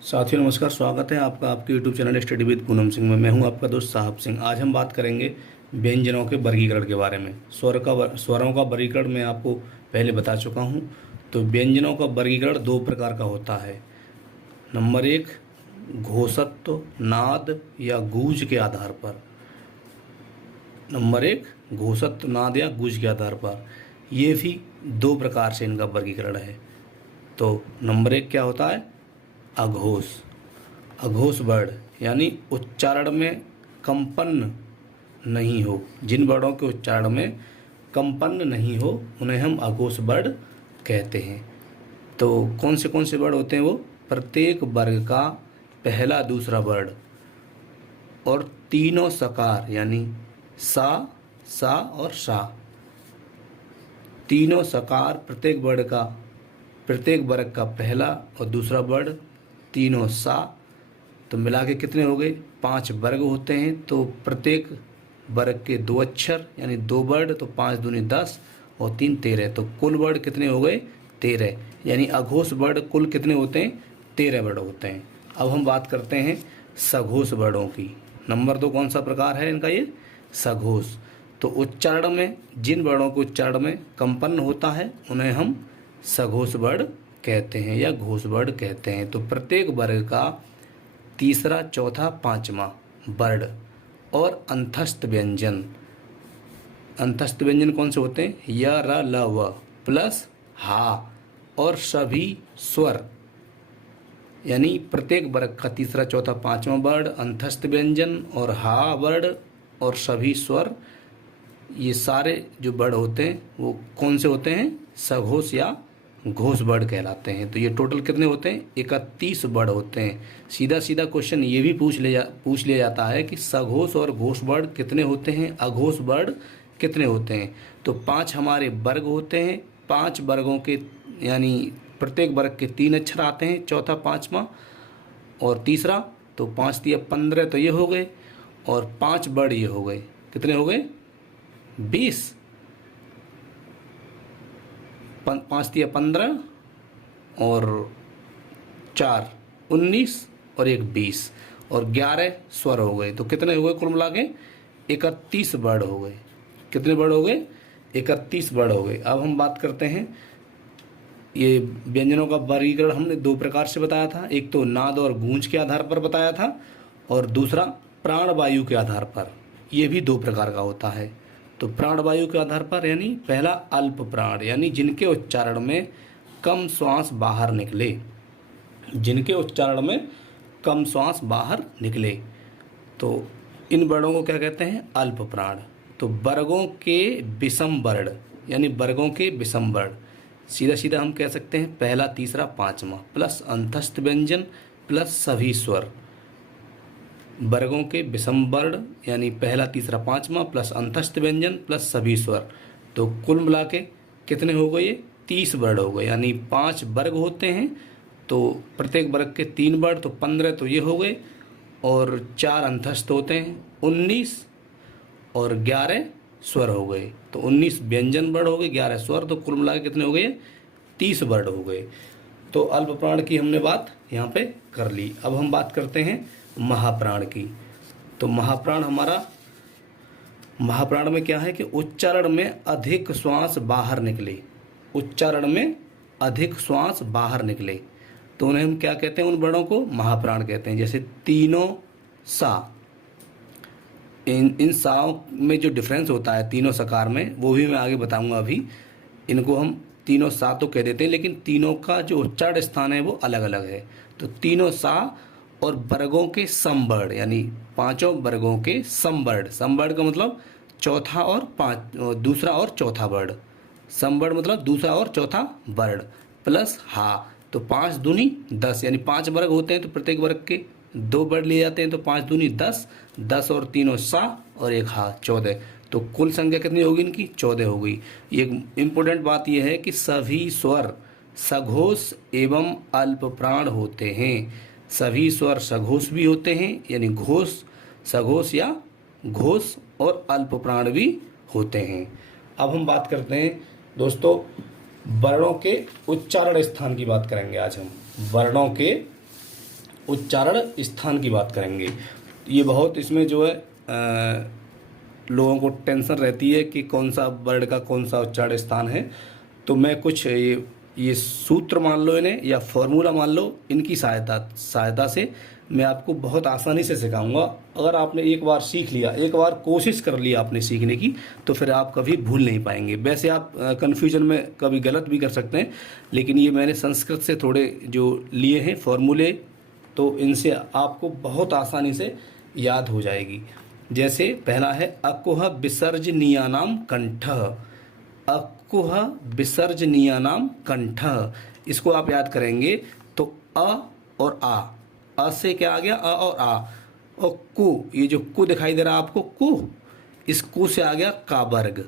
साथियों नमस्कार, स्वागत है आपका आपके YouTube channel study with Poonam Singh में। मैं हूं आपका दोस्त साहब सिंह। आज हम बात करेंगे व्यंजनों के वर्गीकरण के बारे में। स्वरों का वर्गीकरण मैं आपको पहले बता चुका हूं। तो व्यंजनों का वर्गीकरण दो प्रकार का होता है। नंबर एक, घोषत्व, नाद या गूंज के आधार पर। नंबर एक, घोषत्व, नाद या गूंज के आधार पर। ये भी दो प्रकार से इनका वर्गीकरण है। तो नंबर एक क्या होता है? अघोष। अघोष वर्ण यानी उच्चारण में कंपन नहीं हो, जिन वर्णों के उच्चारण में कंपन नहीं हो उन्हें हम अघोष वर्ण कहते हैं। तो कौन से वर्ण होते हैं वो? प्रत्येक वर्ग का पहला दूसरा वर्ण और तीनों सकार यानी सा, सा और सा। तीनों सकार प्रत्येक वर्ग का पहला और दूसरा वर्ण, तीनों सा। तो मिला के कितने हो गए? 5 वर्ग होते हैं। तो प्रत्येक वर्ग के 2 अक्षर यानी 2 वर्ण, तो 5 दूनी 10 और 3 13। तो कुल वर्ण कितने हो गए? 13। यानी अघोष वर्ण कुल कितने होते हैं? 13 वर्ण होते हैं। अब हम बात करते हैं सघोष वर्णों की। नंबर 2 कौन सा प्रकार है इनका? ये सघोष। तो उच्चारण में जिन वर्णों के उच्चारण में कंपन होता है उन्हें हम सघोष वर्ण कहते हैं या घोष वर्ण कहते हैं। तो प्रत्येक वर्ग का तीसरा, चौथा, पांचवा वर्ण और अंतस्थ व्यंजन। अंतस्थ व्यंजन कौन से होते हैं? य, र, ल, व प्लस हा और सभी स्वर। यानी प्रत्येक वर्ग का तीसरा, चौथा, पांचवा वर्ण, अंतस्थ व्यंजन और हा वर्ण और सभी स्वर। ये सारे जो वर्ण होते हैं वो कौन से होते हैं? सघोष या घोष वर्ण कहलाते हैं। तो ये टोटल कितने होते हैं? 31 वर्ण होते हैं। सीधा सीधा क्वेश्चन ये भी पूछ लिया जाता है कि सघोष और घोष वर्ण कितने होते हैं, अघोष वर्ण कितने होते हैं। तो 5 हमारे वर्ग होते हैं। 5 वर्गों के यानी प्रत्येक वर्ग के 3 अक्षर आते हैं, चौथा, पाँचवा और तीसरा। तो 5 तिया 15, तो ये हो गए। और 5 वर्ण ये हो गए। कितने हो गए? 20। 5 तिया 15 और 4 19 और 1 20 और 11 स्वर हो गए। तो कितने हो गए कुल मिला के? 31 वर्ण हो गए। कितने वर्ण हो गए? 31 वर्ण हो गए। अब हम बात करते हैं, ये व्यंजनों का वर्गीकरण हमने दो प्रकार से बताया था। एक तो नाद और गूंज के आधार पर बताया था और दूसरा प्राणवायु के आधार पर। ये भी दो प्रकार का होता है। तो प्राणवायु के आधार पर यानी पहला अल्प प्राण यानी जिनके उच्चारण में कम श्वास बाहर निकले। जिनके उच्चारण में कम श्वास बाहर निकले तो इन वर्णों को क्या कहते हैं? अल्प प्राण। तो वर्गों के विषम वर्ण यानी वर्गों के विषम वर्ण, सीधा सीधा हम कह सकते हैं पहला, तीसरा, पांचवा प्लस अंतस्थ व्यंजन प्लस सभी स्वर। वर्गों के विषम वर्ण यानी पहला, तीसरा, पांचवा प्लस अंतस्थ व्यंजन प्लस सभी स्वर। तो कुल मिला के कितने हो गए? ये 30 वर्ण हो गए। यानी 5 वर्ग होते हैं तो प्रत्येक वर्ग के 3 वर्ण, तो 15 तो ये हो गए और 4 अंतस्थ होते हैं 19 और 11 स्वर हो गए। तो 19 व्यंजन वर्ण हो गए, 11 स्वर। तो कुल मिला के कितने हो गए? 30 वर्ण हो गए। तो अल्प प्राण की हमने बात यहाँ पे कर ली। अब हम बात करते हैं महाप्राण की। तो महाप्राण में क्या है कि उच्चारण में अधिक श्वास बाहर निकले। उच्चारण में अधिक श्वास बाहर निकले तो उन्हें हम क्या कहते हैं? उन वर्णों को महाप्राण कहते हैं। जैसे तीनों सा, इन साओं में जो डिफरेंस होता है तीनों सकार में वो भी मैं आगे बताऊंगा। अभी इनको हम तीनों सा तो कह देते हैं लेकिन तीनों का जो उच्चारण स्थान है वो अलग अलग है। तो तीनों सा और वर्गों के समवर्ण यानी 5 वर्गों के समवर्ण। समवर्ण का मतलब चौथा और दूसरा और चौथा वर्ण। समवर्ण मतलब दूसरा और चौथा वर्ण प्लस हा। तो 5 दूनी 10 यानी 5 वर्ग होते हैं तो प्रत्येक वर्ग के 2 वर्ण लिए जाते हैं। तो 5 दूनी 10, 10 और तीनों सा और 1 हा, 14। तो कुल संख्या कितनी होगी इनकी? 14 हो गई। एक इम्पोर्टेंट बात यह है कि सभी स्वर सघोष एवं अल्प प्राण होते हैं। सभी स्वर सघोष भी होते हैं यानी घोष, सघोष या घोष, और अल्प प्राण भी होते हैं। अब हम बात करते हैं दोस्तों वर्णों के उच्चारण स्थान की बात करेंगे। आज हम वर्णों के उच्चारण स्थान की बात करेंगे। ये बहुत इसमें जो है लोगों को टेंशन रहती है कि कौन सा वर्ड का कौन सा उच्चारण स्थान है। तो मैं कुछ ये सूत्र मान लो इन्हें या फॉर्मूला मान लो, इनकी सहायता से मैं आपको बहुत आसानी से सिखाऊंगा। अगर आपने एक बार सीख लिया, एक बार कोशिश कर लिया आपने सीखने की, तो फिर आप कभी भूल नहीं पाएंगे। वैसे आप कन्फ्यूजन में कभी गलत भी कर सकते हैं, लेकिन ये मैंने संस्कृत से थोड़े जो लिए हैं फॉर्मूले, तो इनसे आपको बहुत आसानी से याद हो जाएगी। जैसे पहला है अकुह विसर्जनीयानाम कंठः। अकुह विसर्जनीयानाम कंठः, इसको आप याद करेंगे तो अ और अ से क्या आ गया, अ और आ, और कु, ये जो कु दिखाई दे रहा है आपको, कु, इस कु से आ गया का वर्ग,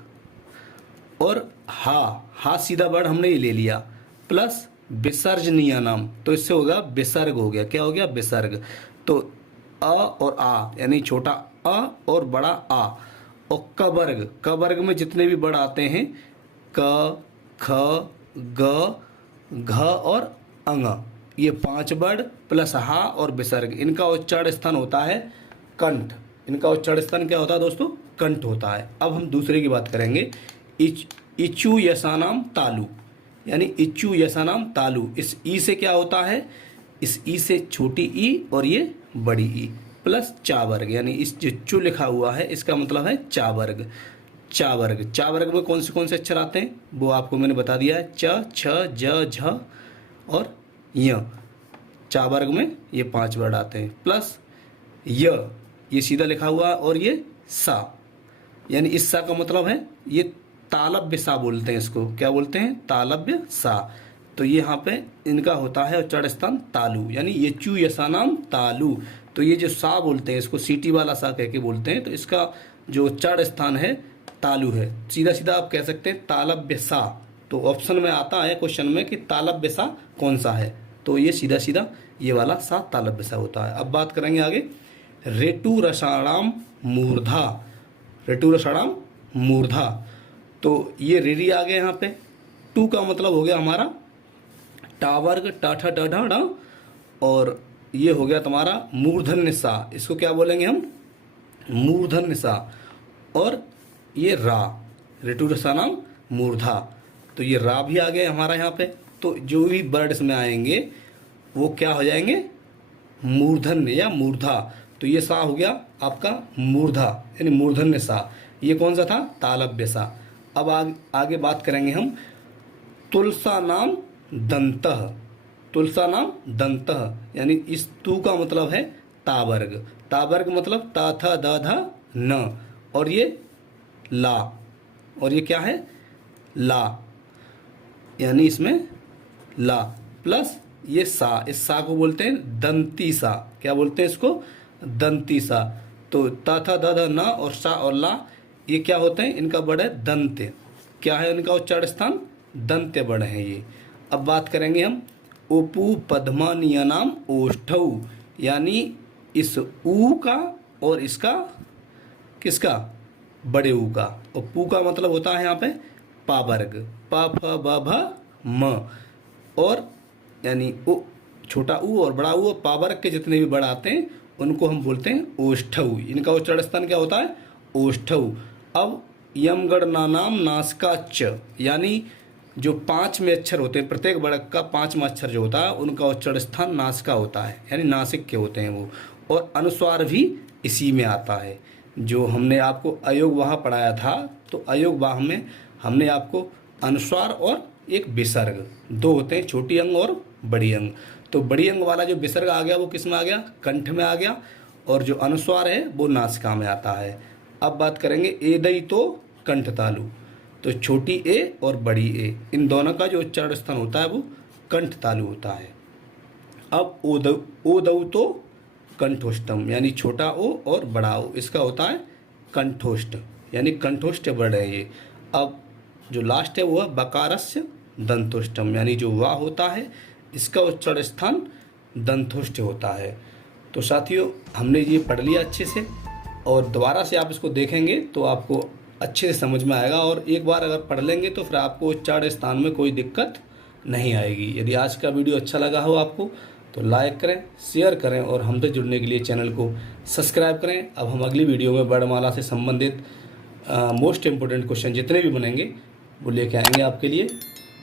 और हा सीधा वर्ड हमने ये ले लिया, प्लस विसर्जनीयानाम, तो इससे होगा विसर्ग, हो गया क्या हो गया, विसर्ग। तो अ और आ यानी छोटा अ और बड़ा आ, और क वर्ग में जितने भी वर्ड आते हैं क, ख, ग, घ और अंग, ये 5 वर्ड प्लस हा और विसर्ग, इनका उच्चारण स्थान होता है कंठ। इनका उच्चारण स्थान क्या होता है दोस्तों, कंठ होता है। अब हम दूसरे की बात करेंगे, इचु यसानाम तालु, यानी इचु यसानाम तालु। इस ई से क्या होता है, इस ई से छोटी ई और ये बड़ी ई प्लस चा वर्ग, यानी इस जो चु लिखा हुआ है इसका मतलब है चा वर्ग। चा वर्ग में कौन से अक्षर आते हैं वो आपको मैंने बता दिया है, च, छ, ज, झ और य। चा वर्ग में ये 5 वर्ड आते हैं, प्लस य, ये सीधा लिखा हुआ है, और ये सा, यानी इस सा का मतलब है ये तालव्य सा बोलते हैं, इसको क्या बोलते हैं, तालव्य सा। तो ये यहाँ पे इनका होता है उच्चारण स्थान तालु, यानी ये चू यसानाम तालु। तो ये जो सा बोलते हैं इसको सीटी वाला सा कह के बोलते हैं, तो इसका जो उच्चारण स्थान है तालु है। सीधा सीधा आप कह सकते हैं तालव्य सा। तो ऑप्शन में आता है क्वेश्चन में कि तालव्य सा कौन सा है, तो ये सीधा सीधा ये वाला सा तालव्य सा होता है। अब बात करेंगे आगे, रेटु रसाणाम मूर्धा। रेटु रसाणाम मूर्धा, तो ये रेरी आ गया यहाँ पे। टू का मतलब हो गया हमारा टावर्ग, टाठा टाढ़ा डा, और ये हो गया तुम्हारा मूर्धन्य सा, इसको क्या बोलेंगे हम, मूर्धन्य सा। और ये रा, रेटु रसानाम मूर्धा, तो ये रा भी आ गया हमारा यहाँ पे। तो जो भी वर्ड इसमें आएंगे वो क्या हो जाएंगे, मूर्धन्य या मूर्धा। तो ये सा हो गया आपका मूर्धा, यानी मूर्धन्य सा। ये कौन सा था, तालव्य सा। अब आगे बात करेंगे हम, तुलसा नाम दंतः। तुलसा नाम दंतः, यानी इस तू का मतलब है तावर्ग। तावर्ग मतलब ता था द धा न, और ये ला, और ये क्या है, ला, यानी इसमें ला प्लस ये सा, इस सा को बोलते हैं दंती सा। क्या बोलते हैं इसको, दंती सा। तो ता था द ध न और सा और ला, ये क्या होते हैं, इनका वर्ड है दंत्य। क्या है इनका उच्चारण स्थान, दंत्य वर्ण है ये। अब बात करेंगे हम, उपू पद्मानियनाम ओष्ठौ, यानी इस ऊ का और इसका किसका, बड़े ऊ का। और पू का मतलब होता है यहाँ पे पा वर्ग, प फ ब भ म, और यानी उ, छोटा ऊ और बड़ा ऊ, पा वर्ग के जितने भी बड़ आते हैं उनको हम बोलते हैं ओष्ठौ। इनका उच्चारण स्थान क्या होता है, ओष्ठौ। अब यमगणनानाम नासिका च, यानी जो 5 में अक्षर होते हैं, प्रत्येक वर्ग का 5वां अक्षर जो होता है उनका उच्चारण स्थान नासिका होता है, यानी नासिक के होते हैं वो। और अनुस्वार भी इसी में आता है। जो हमने आपको अयोग वाह पढ़ाया था, तो अयोग वाह में हमने आपको अनुस्वार और एक विसर्ग 2 होते हैं, छोटी अंग और बड़ी अंग। तो बड़ी अंग वाला जो विसर्ग आ गया वो किस में आ गया, कंठ में आ गया, और जो अनुस्वार है वो नासिका में आता है। अब बात करेंगे एदई तो कंठ तालु, तो छोटी ए और बड़ी ए, इन दोनों का जो उच्चारण स्थान होता है वो कंठ तालु होता है। अब ओदौ तो कंठोष्टम, यानी छोटा ओ और बड़ा ओ, इसका होता है कंठोष्ट, यानी कंठोष्ट वर्ड है ये। अब जो लास्ट है वो है बकारस्य दंतोष्टम, यानी जो वाह होता है इसका उच्चारण स्थान दंतोष्ट होता है। तो साथियों हमने ये पढ़ लिया अच्छे से, और दोबारा से आप इसको देखेंगे तो आपको अच्छे से समझ में आएगा, और एक बार अगर पढ़ लेंगे तो फिर आपको उच्चारण स्थान में कोई दिक्कत नहीं आएगी। यदि आज का वीडियो अच्छा लगा हो आपको, तो लाइक करें, शेयर करें और हमसे जुड़ने के लिए चैनल को सब्सक्राइब करें। अब हम अगली वीडियो में वर्णमाला से संबंधित मोस्ट इम्पोर्टेंट क्वेश्चन जितने भी बनेंगे वो लेके आएंगे आपके लिए।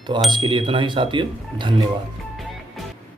तो आज के लिए इतना ही साथियों, धन्यवाद।